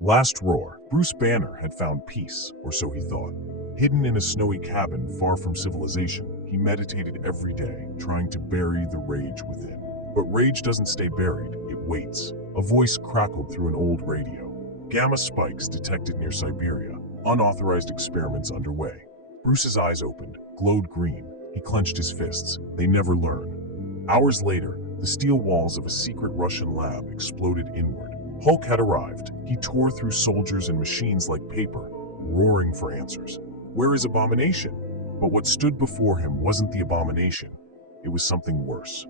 Last roar. Bruce Banner had found peace, or so he thought. Hidden in a snowy cabin far from civilization, he meditated every day, trying to bury the rage within. But rage doesn't stay buried, it waits. A voice crackled through an old radio. Gamma spikes detected near Siberia. Unauthorized experiments underway. Bruce's eyes opened, glowed green. He clenched his fists. They never learn. Hours later, the steel walls of a secret Russian lab exploded inward. Hulk had arrived. He tore through soldiers and machines like paper, roaring for answers. Where is Abomination? But what stood before him wasn't the Abomination. It was something worse.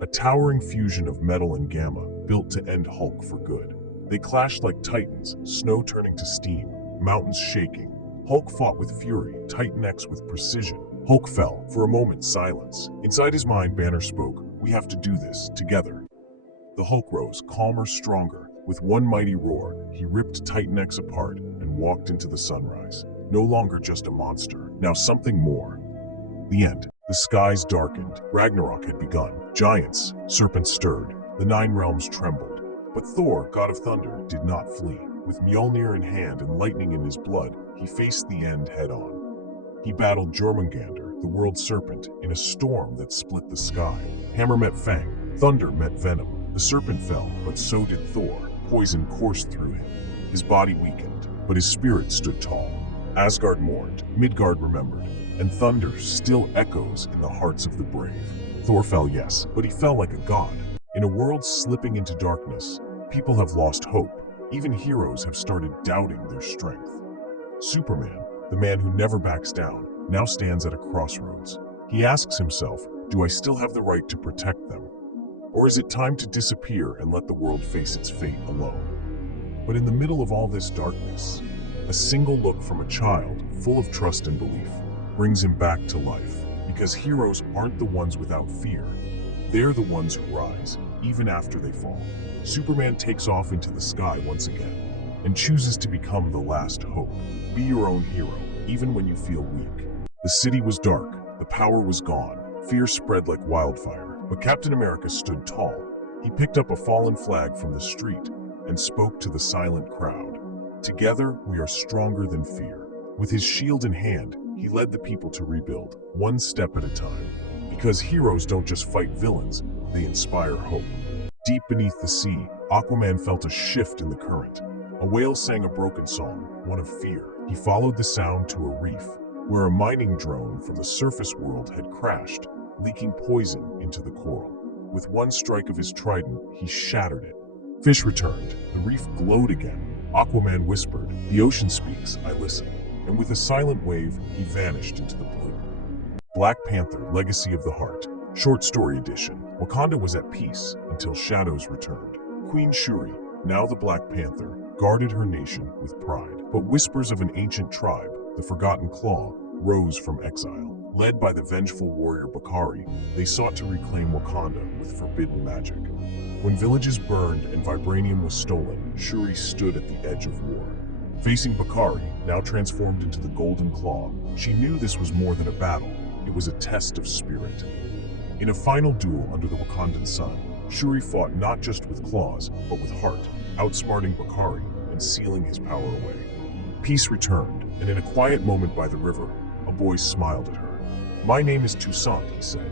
A towering fusion of metal and gamma, built to end Hulk for good. They clashed like titans, snow turning to steam, mountains shaking. Hulk fought with fury, Titan X with precision. Hulk fell. For a moment, silence. Inside his mind, Banner spoke. We have to do this, together. The Hulk rose, calmer, stronger. With one mighty roar, he ripped Titan X apart and walked into the sunrise. No longer just a monster, now something more. The end. The skies darkened. Ragnarok had begun. Giants, serpents stirred. The nine realms trembled. But Thor, god of thunder, did not flee. With Mjolnir in hand and lightning in his blood, he faced the end head-on. He battled Jormungandr, the world serpent, in a storm that split the sky. Hammer met Fang. Thunder met Venom. The serpent fell, but so did Thor. Poison coursed through him. His body weakened, but his spirit stood tall. Asgard mourned, Midgard remembered, and thunder still echoes in the hearts of the brave. Thor fell, yes, but he fell like a god. In a world slipping into darkness, people have lost hope. Even heroes have started doubting their strength. Superman, the man who never backs down, now stands at a crossroads. He asks himself, do I still have the right to protect them? Or is it time to disappear and let the world face its fate alone? But in the middle of all this darkness, a single look from a child, full of trust and belief, brings him back to life. Because heroes aren't the ones without fear. They're the ones who rise, even after they fall. Superman takes off into the sky once again, and chooses to become the last hope. Be your own hero, even when you feel weak. The city was dark, the power was gone, fear spread like wildfire. But Captain America stood tall. He picked up a fallen flag from the street and spoke to the silent crowd. Together, we are stronger than fear. With his shield in hand, he led the people to rebuild, one step at a time. Because heroes don't just fight villains, they inspire hope. Deep beneath the sea, Aquaman felt a shift in the current. A whale sang a broken song, one of fear. He followed the sound to a reef, where a mining drone from the surface world had crashed, leaking poison into the coral. With one strike of his trident, he shattered it. Fish returned. The reef glowed again. Aquaman whispered, "The ocean speaks, I listen." And with a silent wave, he vanished into the blue. Black Panther, Legacy of the Heart. Short story edition. Wakanda was at peace until shadows returned. Queen Shuri, now the Black Panther, guarded her nation with pride. But whispers of an ancient tribe, the Forgotten Claw, rose from exile. Led by the vengeful warrior Bakari, they sought to reclaim Wakanda with forbidden magic. When villages burned and vibranium was stolen, Shuri stood at the edge of war. Facing Bakari, now transformed into the Golden Claw, she knew this was more than a battle, it was a test of spirit. In a final duel under the Wakandan sun, Shuri fought not just with claws, but with heart, outsmarting Bakari and sealing his power away. Peace returned, and in a quiet moment by the river, a boy smiled at her. "My name is Toussaint," he said.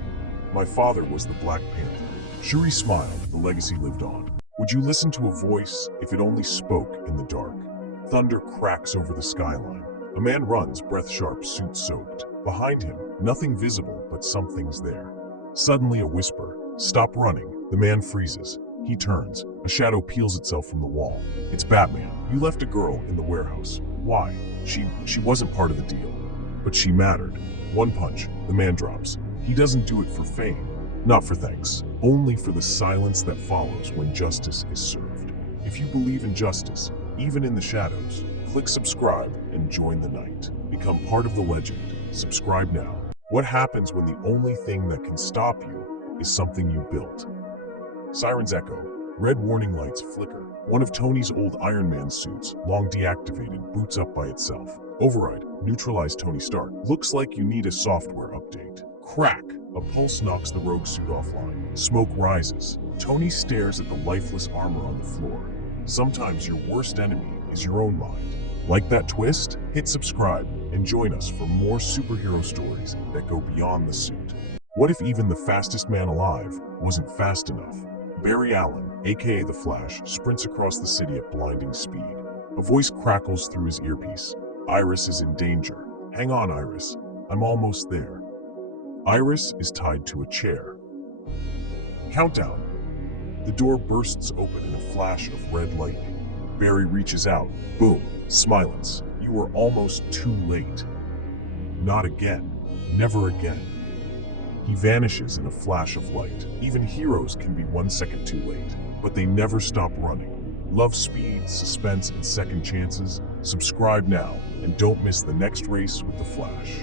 "My father was the Black Panther." Shuri smiled, the legacy lived on. Would you listen to a voice if it only spoke in the dark? Thunder cracks over the skyline. A man runs, breath sharp, suit soaked. Behind him, nothing visible, but something's there. Suddenly a whisper, "Stop running." The man freezes. He turns. A shadow peels itself from the wall. It's Batman. "You left a girl in the warehouse. Why?" She wasn't part of the deal. But she mattered. One punch, the man drops. He doesn't do it for fame. Not for thanks. Only for the silence that follows when justice is served. If you believe in justice, even in the shadows, click subscribe and join the night. Become part of the legend. Subscribe now. What happens when the only thing that can stop you is something you built? Sirens echo. Red warning lights flicker. One of Tony's old Iron Man suits, long deactivated, boots up by itself. Override. Neutralize Tony Stark. Looks like you need a software update. Crack. A pulse knocks the rogue suit offline. Smoke rises. Tony stares at the lifeless armor on the floor. Sometimes your worst enemy is your own mind. Like that twist? Hit subscribe and join us for more superhero stories that go beyond the suit. What if even the fastest man alive wasn't fast enough? Barry Allen, aka The Flash, sprints across the city at blinding speed. A voice crackles through his earpiece. Iris is in danger. Hang on, Iris. I'm almost there. Iris is tied to a chair. Countdown. The door bursts open in a flash of red lightning. Barry reaches out. Boom. Silence. You are almost too late. Not again. Never again. He vanishes in a flash of light. Even heroes can be 1 second too late, but they never stop running. Love speed, suspense, and second chances? Subscribe now and don't miss the next race with The Flash.